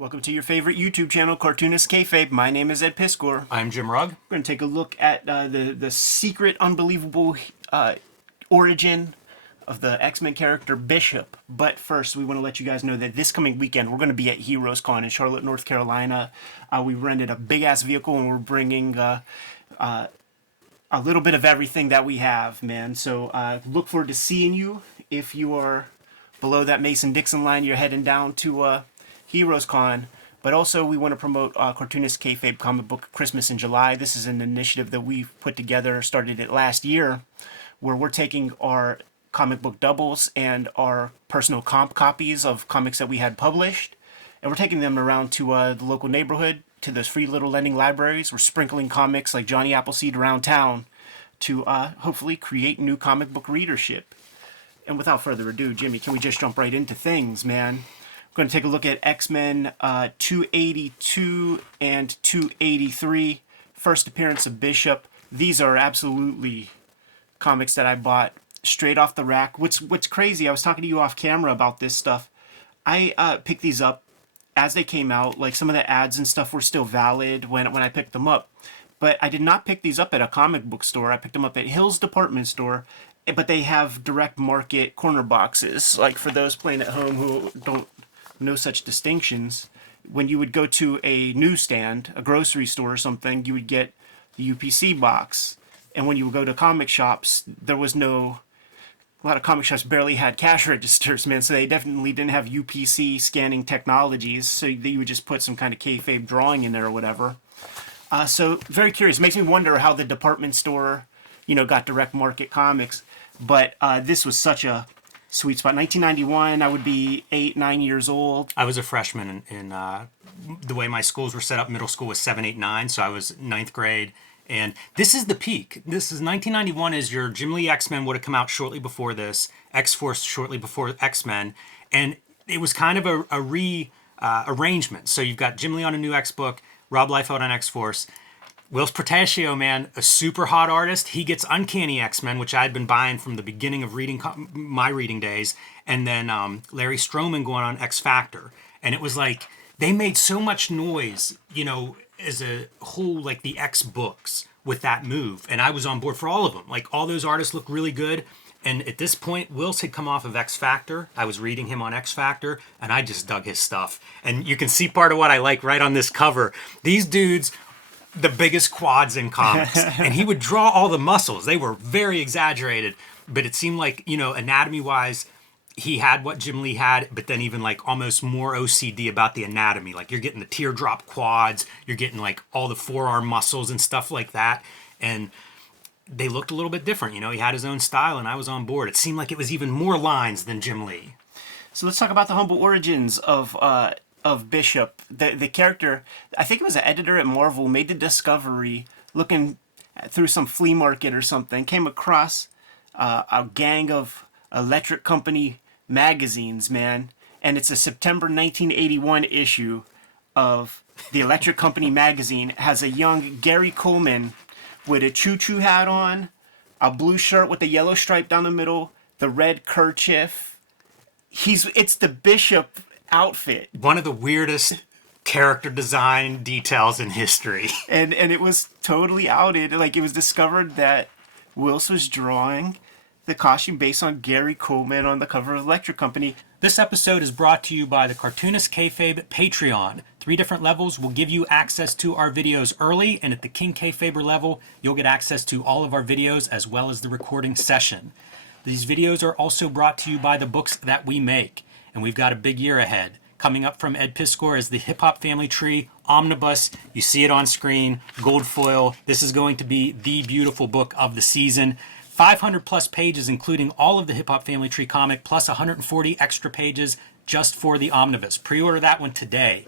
Welcome to your favorite YouTube channel, Cartoonist Kayfabe. My name is Ed Piscor. I'm Jim Rugg. We're going to take a look at the secret, unbelievable origin of the X-Men character Bishop. But first, we want to let you guys know that this coming weekend, we're going to be at Heroes Con in Charlotte, North Carolina. We rented a big-ass vehicle, and we're bringing a little bit of everything that we have, man. So look forward to seeing you. If you are below that Mason-Dixon line, you're heading down to Heroes Con. But also, we want to promote Cartoonist Kayfabe Comic Book Christmas in July. This is an initiative that we've put together, started it last year, where we're taking our comic book doubles and our personal comp copies of comics that we had published, and we're taking them around to the local neighborhood, to those free little lending libraries. We're sprinkling comics like Johnny Appleseed around town to hopefully create new comic book readership. And without further ado, Jimmy, can we just jump right into things, man? We're going to take a look at X-Men 282 and 283, first appearance of Bishop. These are absolutely comics that I bought straight off the rack. What's crazy, I was talking to you off camera about this stuff. I picked these up as they came out. Like, some of the ads and stuff were still valid when I picked them up. But I did not pick these up at a comic book store. I picked them up at Hill's department store. But they have direct market corner boxes. Like, for those playing at home who don't know such distinctions, when you would go to a newsstand, a grocery store or something, you would get the UPC box. And when you would go to comic shops, there was no... A lot of comic shops barely had cash registers, man, so they definitely didn't have UPC scanning technologies, so you would just put some kind of kayfabe drawing in there or whatever. So, very curious. Makes me wonder how the department store, got direct market comics. But this was such a sweet spot. 1991, I would be 8, 9 years old. I was a freshman in the way my schools were set up. Middle school was 7, 8, 9, so I was ninth grade. And this is the peak. This is 1991. Is your Jim Lee X-Men would have come out shortly before this. X-Force shortly before X-Men, and it was kind of a arrangement. So you've got Jim Lee on a new X book, Rob Liefeld on X-Force. Whilce Portacio, man, a super hot artist, he gets Uncanny X-Men, which I'd been buying from the beginning of my reading days, and then Larry Stroman going on X Factor. And it was like, they made so much noise, as a whole, like the X books with that move. And I was on board for all of them. Like, all those artists look really good. And at this point, Wills had come off of X Factor. I was reading him on X Factor, and I just dug his stuff. And you can see part of what I like right on this cover. These dudes, the biggest quads in comics. And he would draw all the muscles. They were very exaggerated, but it seemed like, anatomy-wise, he had what Jim Lee had, but then even like almost more OCD about the anatomy. Like, you're getting the teardrop quads, you're getting like all the forearm muscles and stuff like that. And they looked a little bit different. He had his own style, and I was on board. It seemed like it was even more lines than Jim Lee. So let's talk about the humble origins of Bishop. The character, I think it was an editor at Marvel, made the discovery looking through some flea market or something, came across a gang of Electric Company magazines, man. And it's a September 1981 issue of the Electric Company magazine. It has a young Gary Coleman with a choo-choo hat on, a blue shirt with a yellow stripe down the middle, the red kerchief. It's the Bishop outfit. One of the weirdest character design details in history. And it was totally outed. Like, it was discovered that Wills was drawing the costume based on Gary Coleman on the cover of Electric Company. This episode is brought to you by the Cartoonist Kayfabe Patreon. 3 different levels will give you access to our videos early, and at the King Kayfaber level, you'll get access to all of our videos as well as the recording session. These videos are also brought to you by the books that we make, and we've got a big year ahead. Coming up from Ed Piscor is the Hip Hop Family Tree Omnibus. You see it on screen, gold foil. This is going to be the beautiful book of the season. 500 plus pages, including all of the Hip Hop Family Tree comic, plus 140 extra pages just for the Omnibus. Pre-order that one today.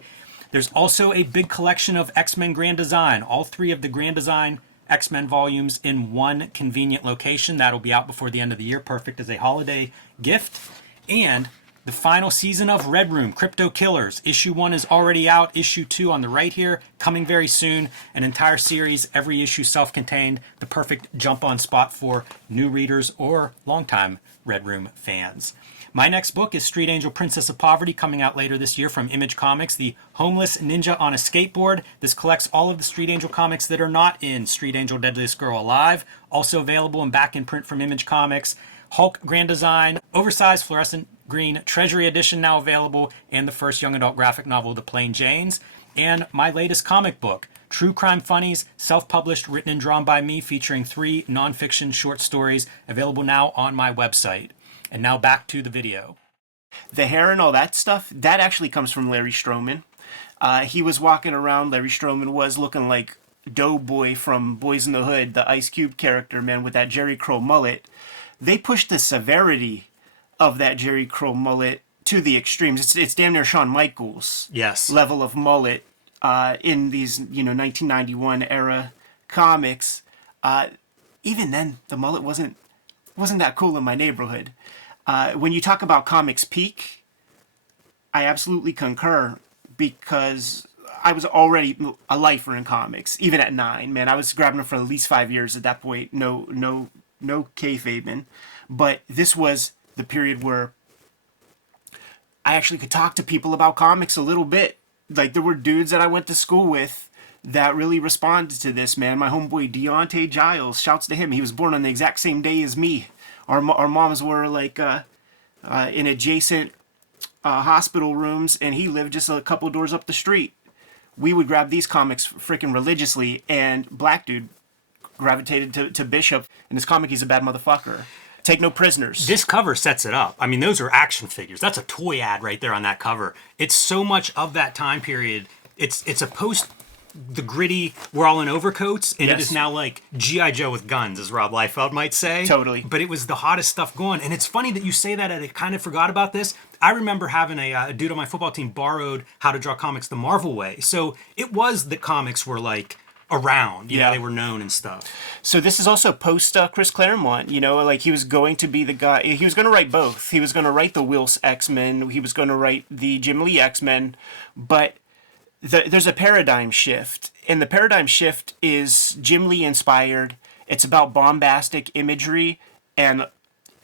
There's also a big collection of X-Men Grand Design, all 3 of the Grand Design X-Men volumes in one convenient location. That'll be out before the end of the year, perfect as a holiday gift. And the final season of Red Room, Crypto Killers. Issue 1 is already out. Issue 2 on the right here, coming very soon. An entire series, every issue self-contained. The perfect jump-on spot for new readers or longtime Red Room fans. My next book is Street Angel Princess of Poverty, coming out later this year from Image Comics, the homeless ninja on a skateboard. This collects all of the Street Angel comics that are not in Street Angel Deadliest Girl Alive. Also available and back in print from Image Comics. Hulk Grand Design, oversized fluorescent green Treasury Edition now available, and the first young adult graphic novel, The Plain Janes. And my latest comic book, True Crime Funnies, self-published, written and drawn by me, featuring 3 nonfiction short stories, available now on my website. And now back to the video. The hair and all that stuff, that actually comes from Larry Stroman. He was walking around, Larry Stroman was looking like Doughboy from Boys in the Hood, the Ice Cube character, man, with that Jerry Crow mullet. They pushed the severity of that Jerry Crow mullet to the extremes. It's damn near Shawn Michaels level of mullet in these 1991 era comics. Even then, the mullet wasn't that cool in my neighborhood. When you talk about comics peak, I absolutely concur, because I was already a lifer in comics, even at 9. Man, I was grabbing them for at least 5 years at that point. No kayfabe. But this was the period where I actually could talk to people about comics a little bit. Like, there were dudes that I went to school with that really responded to this, man. My homeboy Deontay Giles, shouts to him. He was born on the exact same day as me. Our moms were like in adjacent hospital rooms, and he lived just a couple doors up the street. We would grab these comics freaking religiously, and black dude gravitated to Bishop. In this comic, he's a bad motherfucker. Take no prisoners. This cover sets it up. I mean, those are action figures. That's a toy ad right there on that cover. It's so much of that time period. It's a post the gritty, we're all in overcoats, and it is now like G.I. Joe with guns, as Rob Liefeld might say. Totally. But it was the hottest stuff going. And it's funny that you say that, and I kind of forgot about this. I remember having a dude on my football team borrowed How to Draw Comics the Marvel Way. So it was that comics were like around, you know, they were known and stuff. So this is also post Chris Claremont, like he was going to be the guy, he was going to write both. He was going to write the Wills X-Men, he was going to write the Jim Lee X-Men, but there's a paradigm shift, and the paradigm shift is Jim Lee inspired. It's about bombastic imagery, and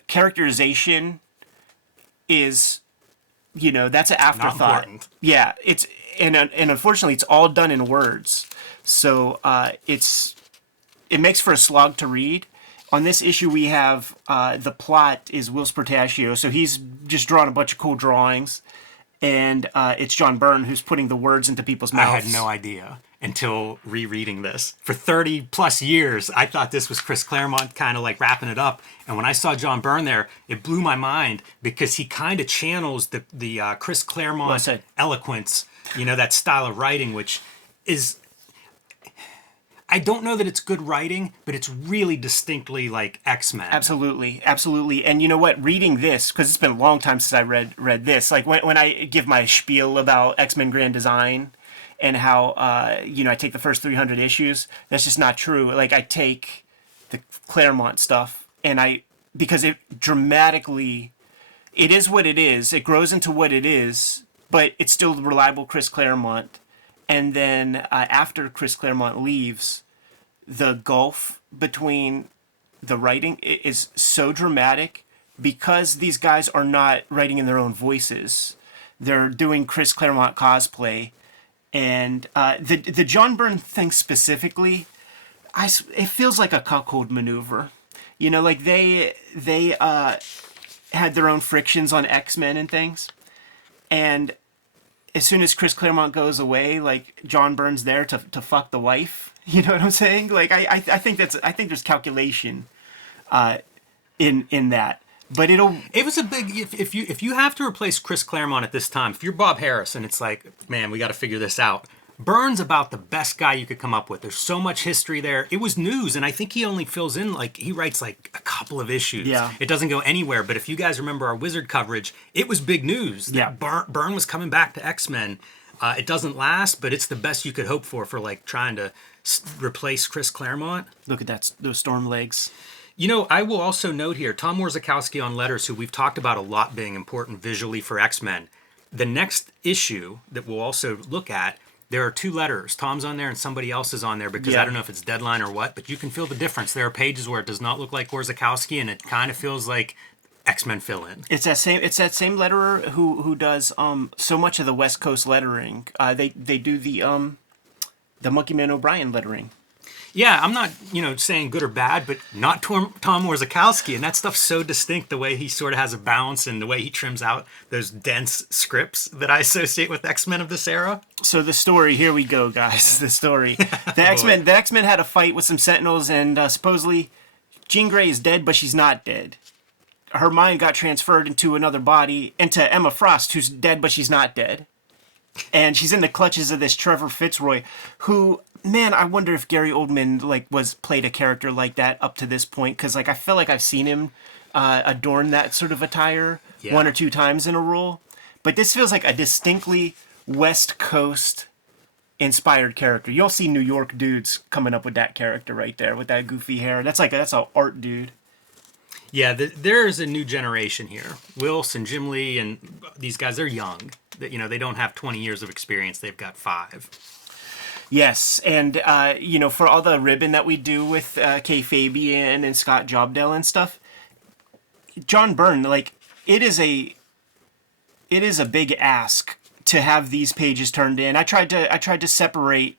characterization is, that's an afterthought. Not important. Yeah, it's and unfortunately it's all done in words. So it makes for a slog to read. On this issue we have the plot is Will Spertaccio, so he's just drawn a bunch of cool drawings. And it's John Byrne who's putting the words into people's mouths. I had no idea until rereading this. For 30 plus years, I thought this was Chris Claremont kind of like wrapping it up. And when I saw John Byrne there, it blew my mind because he kind of channels the Chris Claremont eloquence, that style of writing, which is... I don't know that it's good writing, but it's really distinctly like X-Men. Absolutely, absolutely. And you know what? Reading this, because it's been a long time since I read this, like when I give my spiel about X-Men Grand Design and how, I take the first 300 issues, that's just not true. Like, I take the Claremont stuff, and because it dramatically, it is what it is. It grows into what it is, but it's still the reliable Chris Claremont. And then after Chris Claremont leaves, the gulf between the writing is so dramatic because these guys are not writing in their own voices. They're doing Chris Claremont cosplay. And the John Byrne thing specifically, it feels like a cuckold maneuver. Like they had their own frictions on X-Men and things. And as soon as Chris Claremont goes away, like John Byrne's there to fuck the wife. You know what I'm saying? Like I think there's calculation in that. But it was a big if you have to replace Chris Claremont at this time, if you're Bob Harris and it's like, man, we got to figure this out. Byrne's about the best guy you could come up with. There's so much history there. It was news, and I think he only fills in, he writes like a couple of issues. Yeah. It doesn't go anywhere, but if you guys remember our Wizard coverage, it was big news. Yeah. Byrne was coming back to X-Men. It doesn't last, but it's the best you could hope for like trying to replace Chris Claremont. Look at those storm legs. I will also note here, Tom Warzakowski on letters, who we've talked about a lot being important visually for X-Men. The next issue that we'll also look at, there are 2 letters. Tom's on there and somebody else is on there because I don't know if it's Deadline or what, but you can feel the difference. There are pages where it does not look like Warzakowski and it kind of feels like X-Men fill-in. It's that same letterer who does so much of the West Coast lettering. They do the Monkey Man O'Brien lettering. Yeah, I'm not, saying good or bad, but not Tom Warzakowski, and that stuff's so distinct, the way he sort of has a balance and the way he trims out those dense scripts that I associate with X-Men of this era. So the story, here we go, guys, the story. The X-Men had a fight with some Sentinels, and supposedly Jean Grey is dead, but she's not dead. Her mind got transferred into another body, into Emma Frost, who's dead, but she's not dead. And she's in the clutches of this Trevor Fitzroy, who, man, I wonder if Gary Oldman played a character like that up to this point, because I feel like I've seen him adorn that sort of attire 1 or 2 times in a role. But this feels like a distinctly West Coast inspired character. You'll see New York dudes coming up with that character right there with that goofy hair. That's an art dude. Yeah, there's a new generation here. Wilson, Jim Lee, and these guys, they're young. They don't have 20 years of experience. They've got 5. Yes, and for all the ribbon that we do with Kayfabe and Scott Jobdell and stuff, John Byrne, it is a big ask to have these pages turned in. I tried to separate,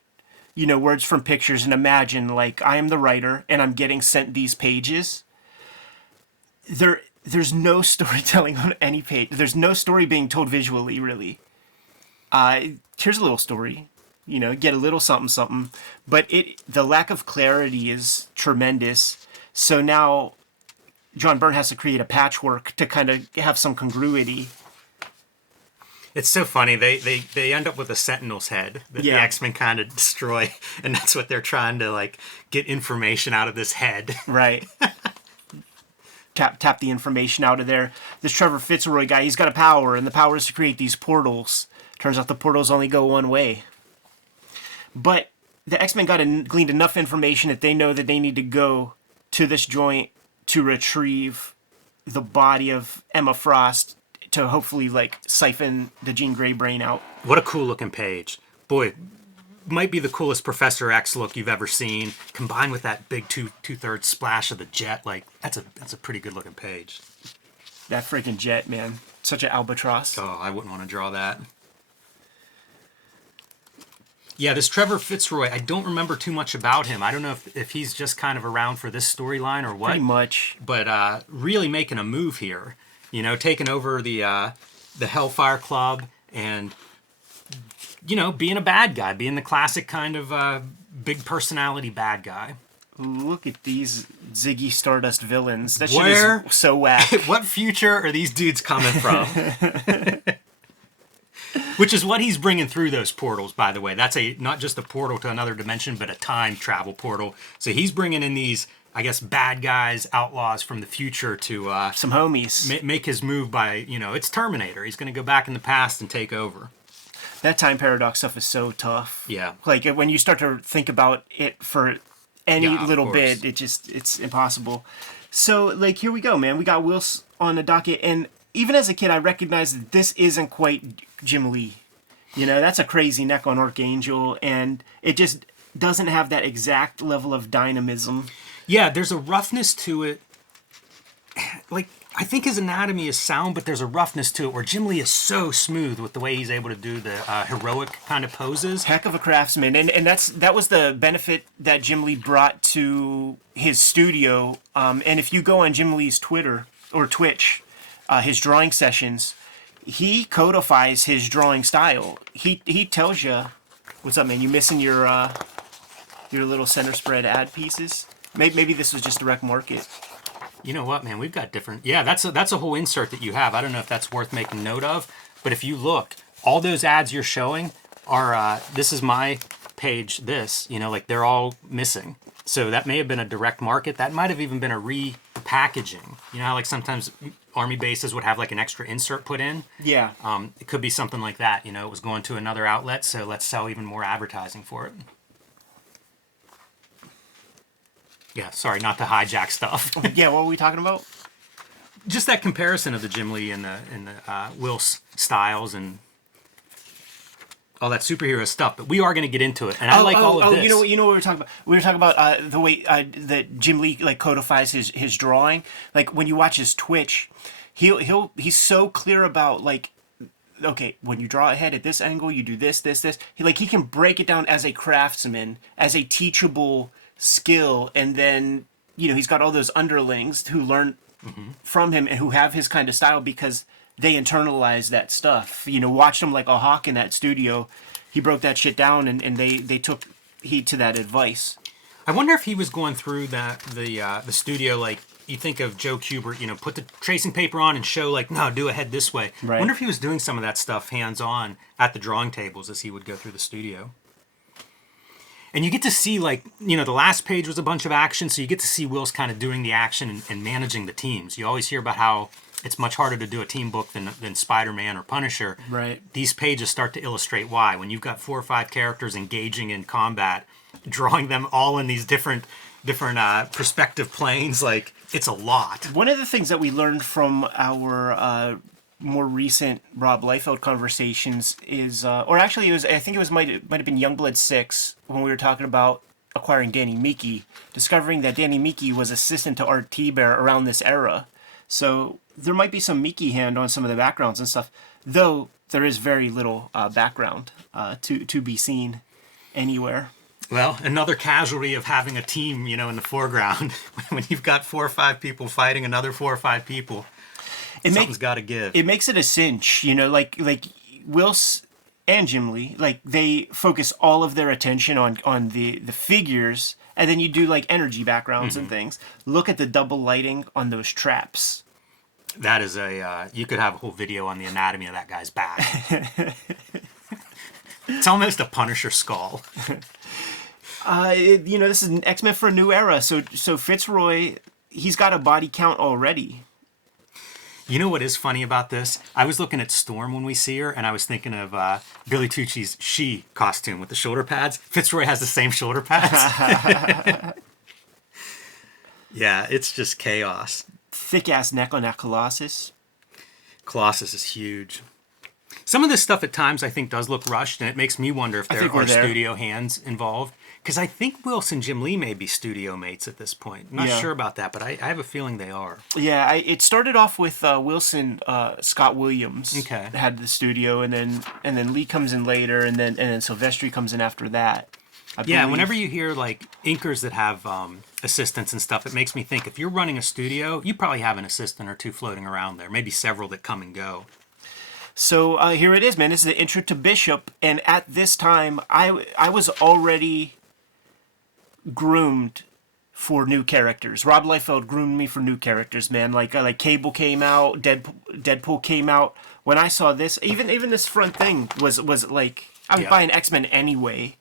words from pictures and imagine I am the writer and I'm getting sent these pages. There's no storytelling on any page. There's no story being told visually, really. Here's a little story. Get a little something. But the lack of clarity is tremendous. So now John Byrne has to create a patchwork to kind of have some congruity. It's so funny. They end up with a Sentinel's head that the X-Men kind of destroy, and that's what they're trying to get information out of this head. Right. Tap the information out of there. This Trevor Fitzroy guy, he's got a power, and the power is to create these portals. Turns out the portals only go one way. But the X-Men gleaned enough information that they know that they need to go to this joint to retrieve the body of Emma Frost to hopefully siphon the Jean Grey brain out. What a cool looking page. Boy, might be the coolest Professor X look you've ever seen, combined with that big two-thirds splash of the jet. That's a pretty good looking page. That freaking jet, man. Such an albatross. Oh, I wouldn't want to draw that. Yeah, this Trevor Fitzroy, I don't remember too much about him. I don't know if he's just kind of around for this storyline or what. Pretty much. But really making a move here. Taking over the Hellfire Club and, being a bad guy. Being the classic kind of big personality bad guy. Look at these Ziggy Stardust villains. That shit is so whack. What future are these dudes coming from? Which is what he's bringing through those portals, by the way. That's not just a portal to another dimension, but a time travel portal. So he's bringing in these, I guess, bad guys, outlaws from the future to... some homies. Make his move by, it's Terminator. He's going to go back in the past and take over. That time paradox stuff is so tough. Yeah. When you start to think about it for any little bit, it's impossible. So, here we go, man. We got Wills on the docket, and even as a kid, I recognized that this isn't quite Jim Lee. That's a crazy neck on Archangel, and it just doesn't have that exact level of dynamism. Yeah, there's a roughness to it. I think his anatomy is sound, but there's a roughness to it where Jim Lee is so smooth with the way he's able to do the heroic kind of poses. Heck of a craftsman, and that was the benefit that Jim Lee brought to his studio. And if you go on Jim Lee's Twitter or Twitch, his drawing sessions, he codifies his drawing style. He tells you, what's up, man? You missing your little center spread ad pieces? Maybe this was just direct market. You know what, man? We've got different... Yeah, that's a whole insert that you have. I don't know if that's worth making note of, but if you look, all those ads you're showing are... this is my page, they're all missing. So that may have been a direct market. That might have even been a repackaging. You know how sometimes army bases would have an extra insert put in? Yeah. It could be something like that. It was going to another outlet, so let's sell even more advertising for it. Yeah, sorry, not to hijack stuff. Yeah, what were we talking about? Just that comparison of the Jim Lee and the Wills styles and all that superhero stuff. But we are going to get into it, and I like all of this. You know what we were talking about? We were talking about the way that Jim Lee like codifies his drawing. Like when you watch his Twitch, he's so clear about like, okay, when you draw a head at this angle, you do this. He can break it down as a craftsman, as a teachable skill, and then he's got all those underlings who learn from him and who have his kind of style because they internalize that stuff. Watched him like a hawk in that studio. He broke that shit down, and they took heed to that advice. I wonder if he was going through the studio like you think of Joe Kubert, put the tracing paper on and show like, no, do a head this way. Right. I wonder if he was doing some of that stuff hands-on at the drawing tables as he would go through the studio. And you get to see like, the last page was a bunch of action, so you get to see Wills kind of doing the action and managing the teams. You always hear about how it's much harder to do a team book than Spider-Man or Punisher. Right. These pages start to illustrate why. When you've got 4 or 5 characters engaging in combat, drawing them all in these different perspective planes, like it's a lot. One of the things that we learned from our more recent Rob Liefeld conversations is, or actually I think it might have been Youngblood 6 when we were talking about acquiring Danny Miki, discovering that Danny Miki was assistant to Art T-Bear around this era. So there might be some Miki hand on some of the backgrounds and stuff, though there is very little background to be seen anywhere. Well, another casualty of having a team, in the foreground. When you've got 4 or 5 people fighting another 4 or 5 people, something's got to give. It makes it a cinch, like Wills and Jim Lee, like they focus all of their attention on the figures, and then you do like energy backgrounds and things. Look at the double lighting on those traps. That is you could have a whole video on the anatomy of that guy's back. It's almost a Punisher skull. This is an X-Men for a new era, so Fitzroy, he's got a body count already. You know what is funny about this? I was looking at Storm when we see her, and I was thinking of Billy Tucci's She costume with the shoulder pads. Fitzroy has the same shoulder pads. Yeah, it's just chaos. Thick-ass neck on that Colossus. Colossus is huge. Some of this stuff at times I think does look rushed, and it makes me wonder if there are studio hands involved. Because I think Wills and Jim Lee may be studio mates at this point. I'm not sure about that, but I have a feeling they are. Yeah, it started off with Wilson, Scott Williams had the studio, and then Lee comes in later, and then Silvestri comes in after that. Yeah, whenever you hear like inkers that have assistants and stuff, it makes me think if you're running a studio, you probably have an assistant or 2 floating around there, maybe several that come and go. So here it is, man. This is the intro to Bishop, and at this time, I was already groomed for new characters. Rob Liefeld groomed me for new characters, man. Like Cable came out, Deadpool came out. When I saw this, even this front thing was like I was buying X-Men anyway,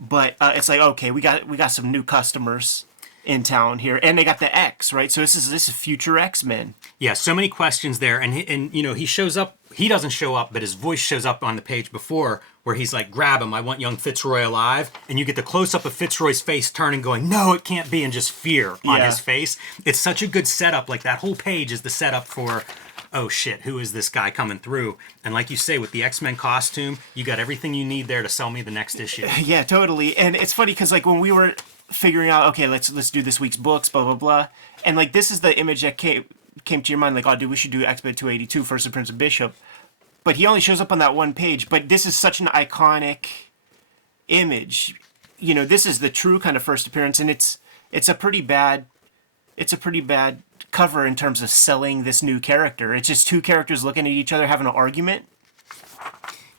but it's like okay, we got some new customers in town here, and they got the X, right? So this is future X-Men. Yeah, so many questions there, and he shows up. He doesn't show up, but his voice shows up on the page before, where he's like, "Grab him! I want young Fitzroy alive." And you get the close up of Fitzroy's face turning, going, "No, it can't be," and just fear on his face. It's such a good setup. Like that whole page is the setup for, oh shit, who is this guy coming through? And like you say, with the X-Men costume, you got everything you need there to sell me the next issue. Yeah, totally. And it's funny because like when we were figuring out, okay, let's do this week's books, blah blah blah, and like this is the image that came to your mind, like, oh, dude, we should do X-Men 282, First Appearance of Bishop. But he only shows up on that one page. But this is such an iconic image. This is the true kind of first appearance, and it's a pretty bad cover in terms of selling this new character. It's just 2 characters looking at each other having an argument.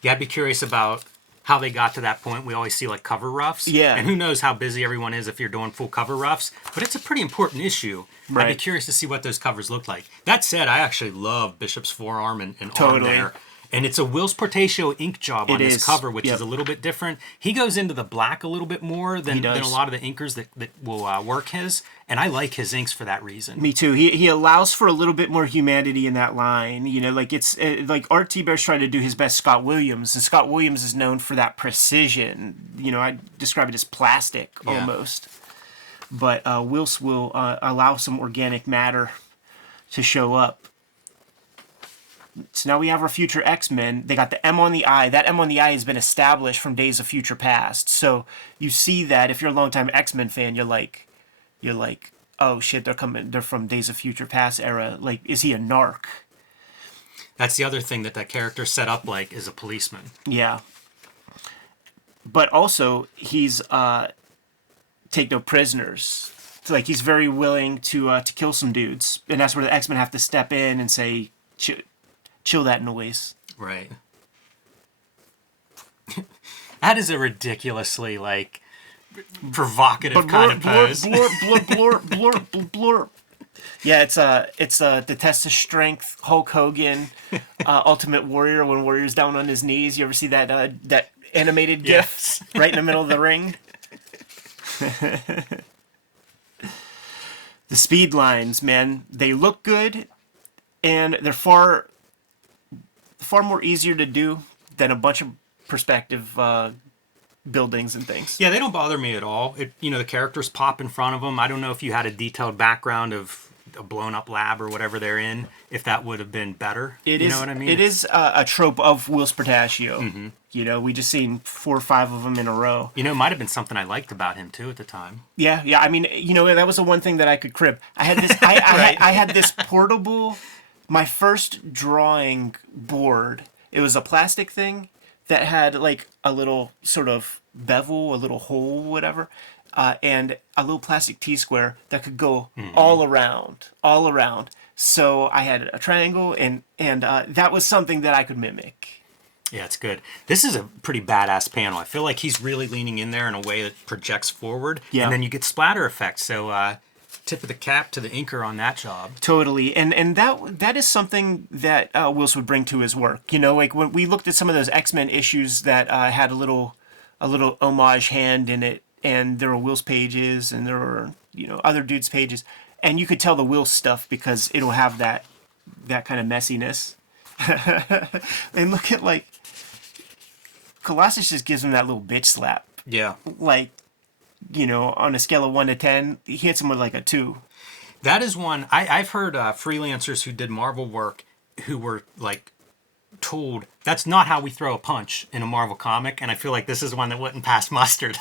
Yeah, I'd be curious about how they got to that point. We always see like cover roughs. Yeah. And who knows how busy everyone is if you're doing full cover roughs. But it's a pretty important issue. Right. I'd be curious to see what those covers look like. That said, I actually love Bishop's forearm and arm there. And it's a Whilce Portacio ink job on this cover, which is a little bit different. He goes into the black a little bit more than a lot of the inkers that will work his. And I like his inks for that reason. Me too. He allows for a little bit more humanity in that line. Like it's like Art T-Bear's trying to do his best Scott Williams. And Scott Williams is known for that precision. I describe it as plastic almost. but Whilst will allow some organic matter to show up. So now we have our future X-Men. They got the M on the I. That M on the I has been established from Days of Future Past. So you see that if you're a longtime X-Men fan, you're like, oh shit, they're from Days of Future Past era. Like, is he a narc? That's the other thing that character set up like is a policeman. Yeah. But also, he's take no prisoners. So, like, he's very willing to kill some dudes, and that's where the X-Men have to step in and say, chill that noise. Right. That is a ridiculously like provocative kind of pose. Blur. Yeah, it's the test of strength. Hulk Hogan, Ultimate Warrior, when Warrior's down on his knees. You ever see that animated GIF right in the middle of the ring? The speed lines, man, they look good, and they're far more easier to do than a bunch of perspective buildings and things. Yeah, they don't bother me at all. The characters pop in front of them. I don't know if you had a detailed background of a blown up lab or whatever they're in, if that would have been better. You know what I mean? It is a trope of Whilst Portacio. Mm-hmm. We just seen 4 or 5 of them in a row. It might have been something I liked about him too at the time. Yeah. I mean, that was the one thing that I could crib. I had this. I had this portable. My first drawing board. It was a plastic thing that had like a little sort of bevel, a little hole, whatever, and a little plastic T-square that could go all around. So I had a triangle, and that was something that I could mimic. Yeah, it's good. This is a pretty badass panel. I feel like he's really leaning in there in a way that projects forward. Yeah. And then you get splatter effects. So tip of the cap to the inker on that job. Totally. And that is something that Whilst would bring to his work. Like when we looked at some of those X-Men issues that had a little homage hand in it, and there were Whilst pages, and there were, other dudes' pages. And you could tell the Whilst stuff because it'll have that kind of messiness. And look at, like, Colossus just gives him that little bitch slap. Yeah. Like, on a scale of 1 to 10, he hits him with like a 2. That is one. I've heard freelancers who did Marvel work who were like told that's not how we throw a punch in a Marvel comic, and I feel like this is one that wouldn't pass mustard.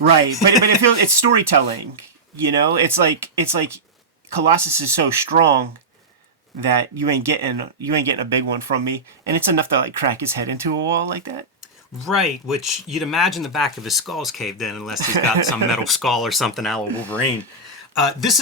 Right, but it's storytelling. It's like Colossus is so strong that you ain't getting a big one from me, and it's enough to like crack his head into a wall like that. Right, which you'd imagine the back of his skull's caved in unless he's got some metal skull or something a la Wolverine. This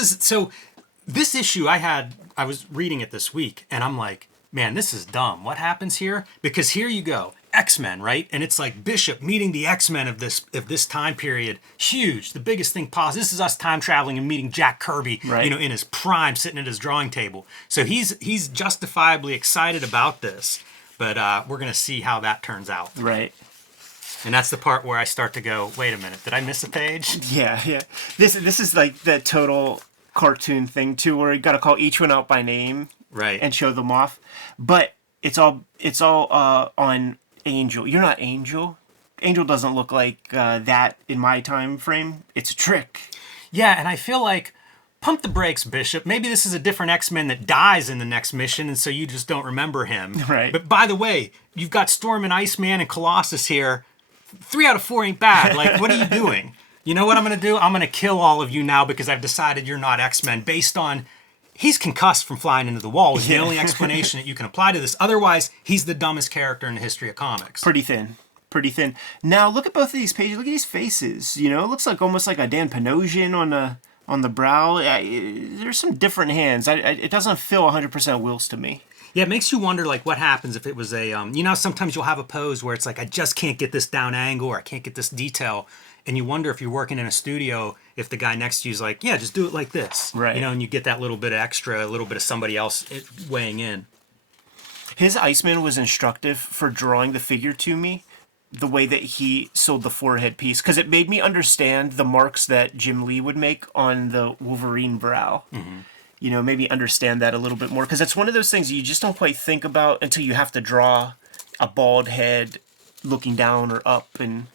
issue I was reading it this week, and I'm like, man, this is dumb. What happens here? Because here you go, X-Men, right? And it's like Bishop meeting the X-Men of this time period. Huge, the biggest thing possible. This is us time traveling and meeting Jack Kirby, right, in his prime, sitting at his drawing table. So he's justifiably excited about this. But we're going to see how that turns out. Right. And that's the part where I start to go, wait a minute, did I miss a page? Yeah. This is like the total cartoon thing, too, where you got to call each one out by name. Right. And show them off. But it's all on Angel. You're not Angel. Angel doesn't look like that in my time frame. It's a trick. Yeah, and I feel like, pump the brakes, Bishop. Maybe this is a different X-Men that dies in the next mission, and so you just don't remember him. Right. But by the way, you've got Storm and Iceman and Colossus here. 3 out of 4 ain't bad. Like, what are you doing? You know what I'm going to do? I'm going to kill all of you now because I've decided you're not X-Men based on he's concussed from flying into the wall is the only explanation that you can apply to this. Otherwise, he's the dumbest character in the history of comics. Pretty thin. Now, look at both of these pages. Look at these faces. It looks like almost like a Dan Panosian on the brow. There's some different hands. It doesn't feel 100% Whilst to me. Yeah, it makes you wonder, like, what happens if it was a, sometimes you'll have a pose where it's like, I just can't get this down angle or I can't get this detail. And you wonder if you're working in a studio, if the guy next to you is like, yeah, just do it like this. Right. And you get that little bit of extra, a little bit of somebody else weighing in. His Iceman was instructive for drawing the figure to me, the way that he sold the forehead piece, because it made me understand the marks that Jim Lee would make on the Wolverine brow. Mm-hmm. Maybe understand that a little bit more, because it's one of those things you just don't quite think about until you have to draw a bald head looking down or up. And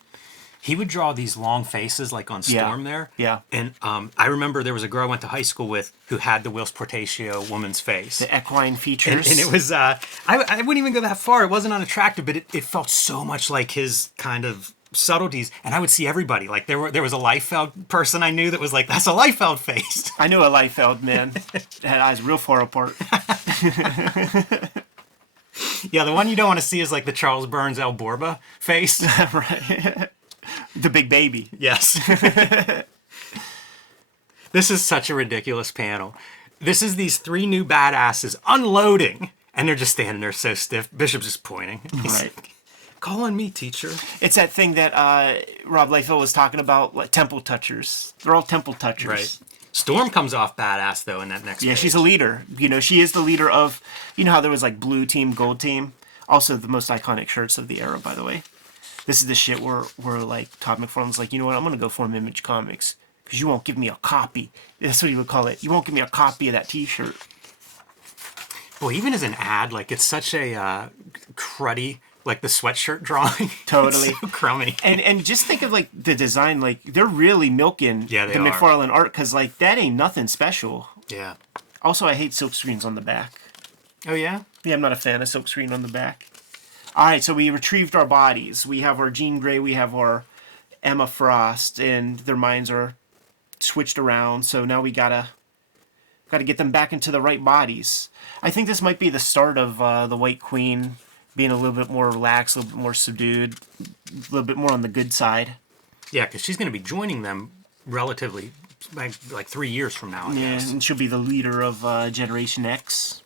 he would draw these long faces like on Storm there. Yeah. And I remember there was a girl I went to high school with who had the Whilce Portatio woman's face. The equine features. And it was, I wouldn't even go that far. It wasn't unattractive, but it felt so much like his kind of subtleties. And I would see everybody. Like there was a Liefeld person I knew that was like, that's a Liefeld face. I knew a Liefeld, man. It had eyes real far apart. Yeah, the one you don't want to see is like the Charles Burns El Borba face. Right. The big baby. Yes. This is such a ridiculous panel. This is these 3 new badasses unloading, and they're just standing there so stiff. Bishop's just pointing. He's Right. like, call on me, teacher. It's that thing that Rob Liefeld was talking about, like temple touchers. They're all temple touchers. Right. Storm comes off badass, though, in that next Yeah, page. she's a leader. You know, she is the leader of, you know how there was like blue team, gold team? Also the most iconic shirts of the era, by the way. This is the shit where like Todd McFarlane's like, you know what, I'm going to go form Image Comics because you won't give me a copy. That's what he would call it. You won't give me a copy of that t-shirt. Boy, even as an ad, like, it's such a cruddy, like the sweatshirt drawing. Totally. It's so crummy. And just think of like the design, like they're really milking Yeah, they the are. McFarlane art because like that ain't nothing special. Yeah. Also, I hate silk screens on the back. Oh, yeah? Yeah, I'm not a fan of silk screen on the back. All right, so we retrieved our bodies. We have our Jean Grey, we have our Emma Frost, and their minds are switched around. So now we gotta get them back into the right bodies. I think this might be the start of the White Queen being a little bit more relaxed, a little bit more subdued, a little bit more on the good side. Yeah, because she's going to be joining them relatively, like 3 years from now, I guess. And she'll be the leader of Generation X.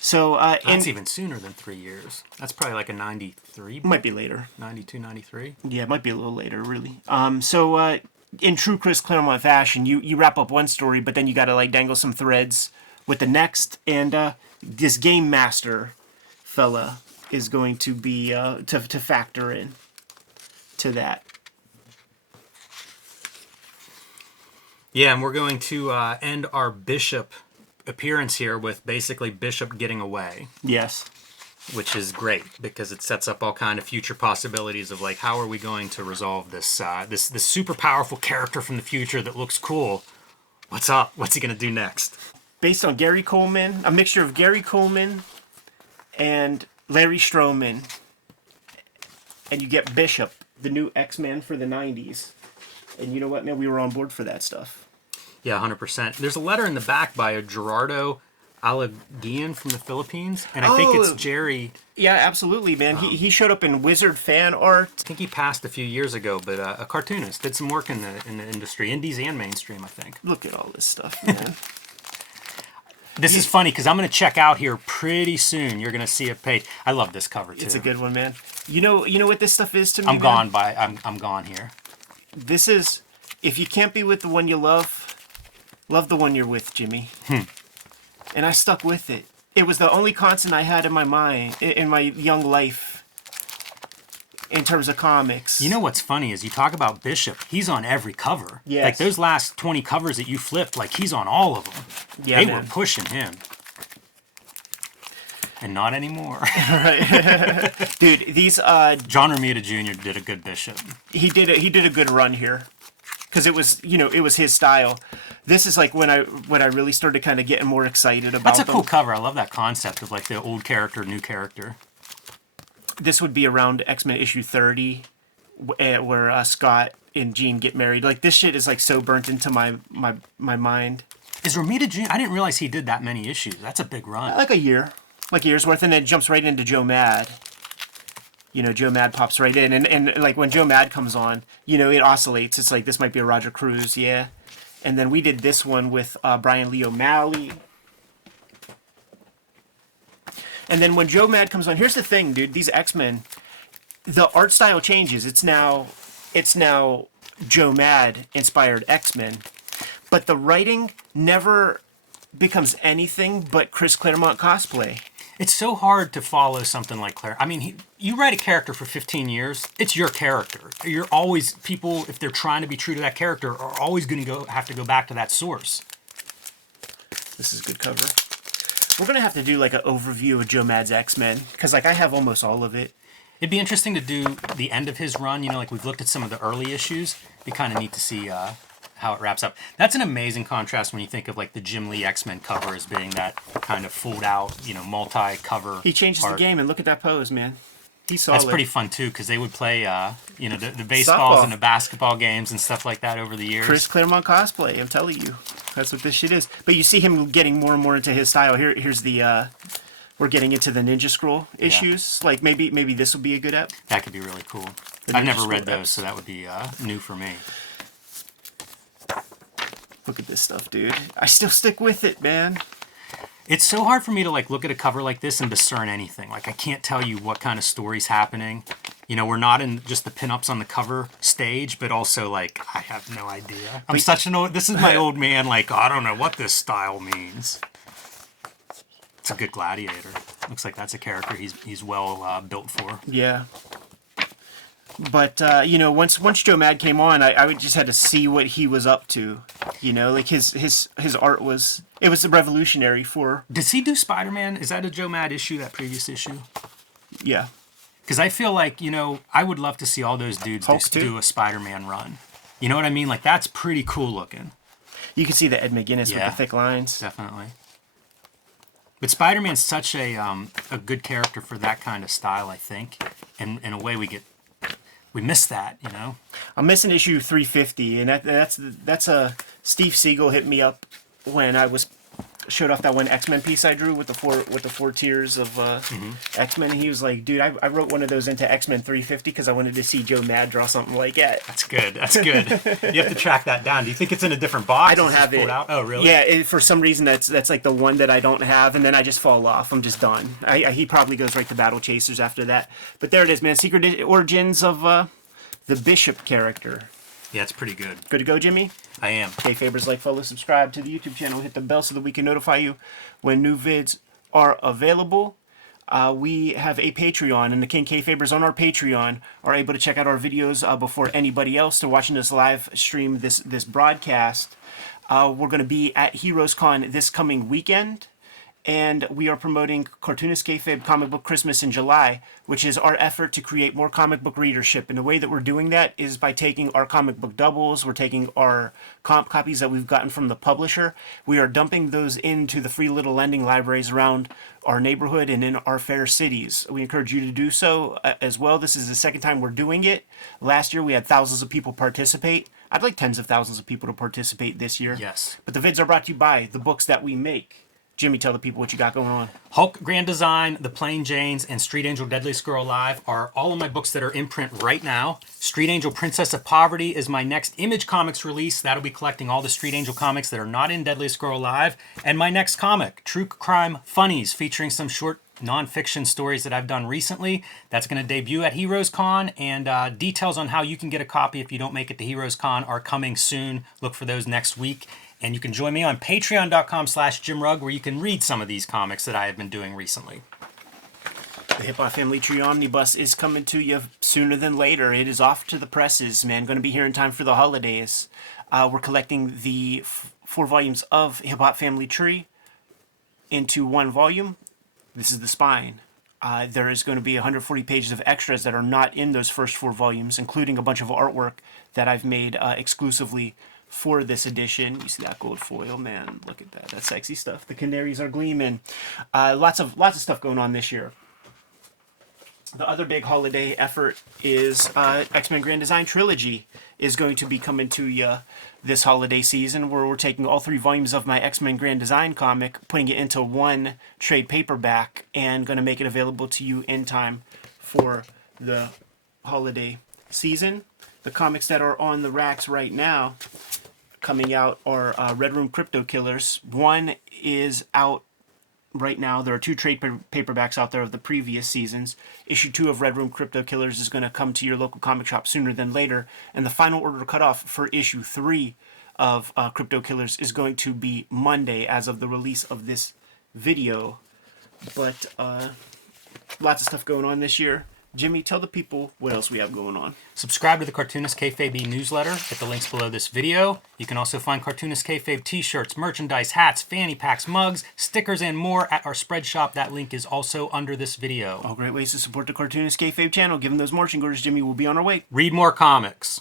So, That's even sooner than 3 years. That's probably like a 93, might be later. 92, 93. Yeah, it might be a little later, really. So, in true Chris Claremont fashion, you wrap up one story, but then you got to like dangle some threads with the next, and this game master fella is going to be to factor in to that. Yeah, and we're going to end our Bishop appearance here with basically Bishop getting away, Yes. which is great because it sets up all kind of future possibilities of like how are we going to resolve this this super powerful character from the future that looks cool. What's up? What's he gonna do next? Based on Gary Coleman, a mixture of Gary Coleman and Larry Stroman, and you get Bishop, the new X-Men for the 90s. And you know what, man? We were on board for that stuff. Yeah, 100%. There's a letter in the back by a Gerardo Alagian from the Philippines, and I think it's Jerry. Yeah, absolutely, man. He showed up in Wizard fan art. I think he passed a few years ago, but a cartoonist. Did some work in the industry, indies and mainstream, I think. Look at all this stuff, man. This is funny because I'm going to check out here pretty soon. You're going to see a page. I love this cover too. It's a good one, man. You know what this stuff is to me? I'm man? gone by. I'm gone here. This is, if you can't be with the one you love the one you're with, Jimmy. And I stuck with it. It was the only constant I had in my mind, in my young life, in terms of comics. You know what's funny is you talk about Bishop. He's on every cover. Yes. Like those last 20 covers that you flipped, like he's on all of them. Yeah, they man. were pushing him. And not anymore. Dude, these John Romita Jr. did a good Bishop. he did a good run here, because it was his style. This is like when I really started kind of getting more excited about That's a them. cool cover. I love that concept of like the old character, new character. This would be around X-Men issue 30, where Scott and Jean get married. Like this shit is like so burnt into my mind. Is Romita Jr.? I didn't realize he did that many issues. That's a big run. Like a year's worth, and then it jumps right into Joe Mad. Joe Mad pops right in, and like when Joe Mad comes on, it oscillates. It's like this might be a Roger Cruz, yeah. And then we did this one with Brian Lee O'Malley. And then when Joe Mad comes on, here's the thing, dude. These X-Men, the art style changes. It's now Joe Mad inspired X-Men, but the writing never becomes anything but Chris Claremont cosplay. It's so hard to follow something like Claire. I mean, you write a character for 15 years, it's your character. You're always, people, if they're trying to be true to that character, are always going to have to go back to that source. This is a good cover. We're going to have to do like an overview of Joe Mad's X-Men, because like I have almost all of it. It'd be interesting to do the end of his run. You know, like we've looked at some of the early issues. It'd be kind of neat to see how it wraps up. That's an amazing contrast when you think of like the Jim Lee X-Men cover as being that kind of fooled out, you know, multi-cover. He changes the game, and look at that pose, man. He's solid. That's pretty fun too, because they would play, you know, the baseballs Softball. and the basketball games and stuff like that over the years. Chris Claremont cosplay, I'm telling you. That's what this shit is. But you see him getting more and more into his style. Here's the we're getting into the Ninja Scroll issues. Like maybe this will be a good app. That could be really cool. The I've Ninja never Scroll read those, apps. so that would be new for me. Look at this stuff, dude. I still stick with it, man. It's so hard for me to like look at a cover like this and discern anything. Like I can't tell you what kind of story's happening. You know, we're not in just the pinups on the cover stage, but also like I have no idea. I'm such an old. This is my old man. Like I don't know what this style means. It's a good gladiator. Looks like that's a character he's well built for. Yeah. But you know, once Joe Mad came on, I would just had to see what he was up to. You know, like his art was revolutionary for. Does he do Spider-Man? Is that a Joe Mad issue? That previous issue? Yeah. Because I feel like, you know, I would love to see all those dudes do a Spider-Man run. You know what I mean? Like that's pretty cool looking. You can see the Ed McGuinness with the thick lines. Definitely. But Spider-Man's such a good character for that kind of style, I think. And in a way, we miss that, you know. I'm missing issue 350, and that's a Steve Siegel hit me up when I showed off that one X-Men piece I drew with the four tiers of X-Men. And he was like, "Dude, I wrote one of those into X-Men 350 because I wanted to see Joe Mad draw something like that." That's good. That's good. You have to track that down. Do you think it's in a different box? I don't have it. Out? Oh, really? Yeah, for some reason that's like the one that I don't have, and then I just fall off. I'm just done. He probably goes right to Battle Chasers after that. But there it is, man. Secret Origins of the Bishop character. Yeah, it's pretty good. Good to go, Jimmy? I am. Kayfabers, like, follow, subscribe to the YouTube channel, hit the bell so that we can notify you when new vids are available. We have a Patreon, and the King Kayfabers on our Patreon are able to check out our videos before anybody else. They're watching us live stream this broadcast. We're going to be at Heroes Con this coming weekend, and we are promoting Cartoonist Kayfabe Comic Book Christmas in July, which is our effort to create more comic book readership. And the way that we're doing that is by taking our comic book doubles, we're taking our comp copies that we've gotten from the publisher, we are dumping those into the free little lending libraries around our neighborhood and in our fair cities. We encourage you to do so as well. This is the second time we're doing it. Last year we had thousands of people participate. I'd like tens of thousands of people to participate this year. Yes. But the vids are brought to you by the books that we make. Jimmy, tell the people what you got going on. Hulk Grand Design, The Plain Janes, and Street Angel Deadliest Girl Alive are all of my books that are in print right now. Street Angel Princess of Poverty is my next Image Comics release. That'll be collecting all the Street Angel comics that are not in Deadliest Girl Alive. And my next comic, True Crime Funnies, featuring some short nonfiction stories that I've done recently. That's going to debut at Heroes Con, and details on how you can get a copy if you don't make it to Heroes Con are coming soon. Look for those next week. And you can join me on patreon.com/JimRugg, where you can read some of these comics that I have been doing recently. The Hip Hop Family Tree Omnibus is coming to you sooner than later. It is off to the presses, man. Going to be here in time for the holidays. We're collecting the 4 volumes of Hip Hop Family Tree into one volume. This is the spine. There is going to be 140 pages of extras that are not in those first 4 volumes, including a bunch of artwork that I've made exclusively for this edition. You see that gold foil, man? Look at that. That's sexy stuff. The canaries are gleaming. Lots of stuff going on this year. The other big holiday effort is X-Men Grand Design Trilogy is going to be coming to you this holiday season, where we're taking all 3 volumes of my X-Men Grand Design comic, putting it into one trade paperback, and going to make it available to you in time for the holiday season. The comics that are on the racks right now coming out are Red Room Crypto Killers. One is out right now. There are 2 trade paperbacks out there of the previous seasons. Issue 2 of Red Room Crypto Killers is going to come to your local comic shop sooner than later. And the final order cutoff for issue 3 of Crypto Killers is going to be Monday as of the release of this video. But lots of stuff going on this year. Jimmy, tell the people what else we have going on. Subscribe to the Cartoonist Kayfabe newsletter at the links below this video. You can also find Cartoonist Kayfabe t-shirts, merchandise, hats, fanny packs, mugs, stickers, and more at our spread shop. That link is also under this video. All great ways to support the Cartoonist Kayfabe channel. Given those marching orders, Jimmy, will be on our way. Read more comics.